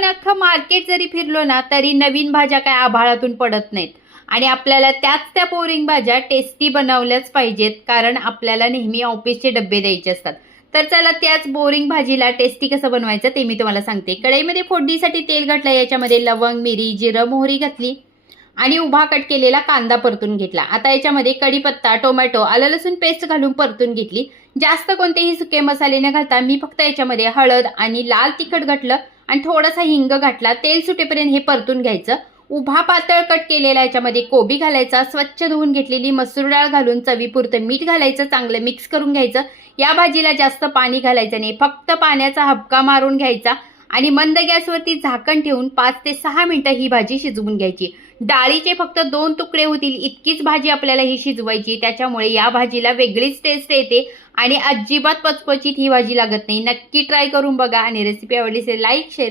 आपण अख्खं मार्केट जरी फिरलो ना तरी नवीन भाज्या काय आभाळातून पडत नाहीत आणि आपल्याला त्या बोरिंग भाज्या टेस्टी बनवल्याच पाहिजेत, कारण आपल्याला नेहमी ऑफिसचे डब्बे द्यायचे असतात. तर चला त्याच बोरिंग भाजीला टेस्टी कसं बनवायचं ते मी तुम्हाला सांगते. कढईमध्ये फोडणीसाठी तेल घातलं, याच्यामध्ये लवंग, मिरी, जिरं, मोहरी घातली आणि उभा कट केलेला कांदा परतून घेतला. आता याच्यामध्ये कढीपत्ता, टोमॅटो, आलं लसूण पेस्ट घालून परतून घेतली. जास्त कोणतेही सुके मसाले न घालता मी फक्त याच्यामध्ये हळद आणि लाल तिखट घातलं आणि थोडासा हिंग घातला. तेल सुटेपर्यंत हे परतून घ्यायचं. उभा पातळ कट केलेला याच्यामध्ये कोबी घालायचा. स्वच्छ धुवून घेतलेली मसूर डाळ घालून चवीपुरतं मीठ घालायचं. चांगलं मिक्स करून घ्यायचं. या भाजीला जास्त पाणी घालायचं नाही, फक्त पाण्याचा हबका मारून घ्यायचा आणि मंद गॅसवरती झाकण ठेवून 5 ते 6 मिनिटं ही भाजी शिजवून घ्यायची. डाळीचे फक्त 2 तुकडे होतील इतकीच भाजी आपल्याला ही शिजवायची. त्याच्यामुळे या भाजीला वेगळीच टेस्ट येते आणि अजिबात पचपचीत ही भाजी लागत नाही. नक्की ट्राय करून बघा आणि रेसिपी आवडली असेल लाईक, शेअर